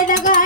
枝が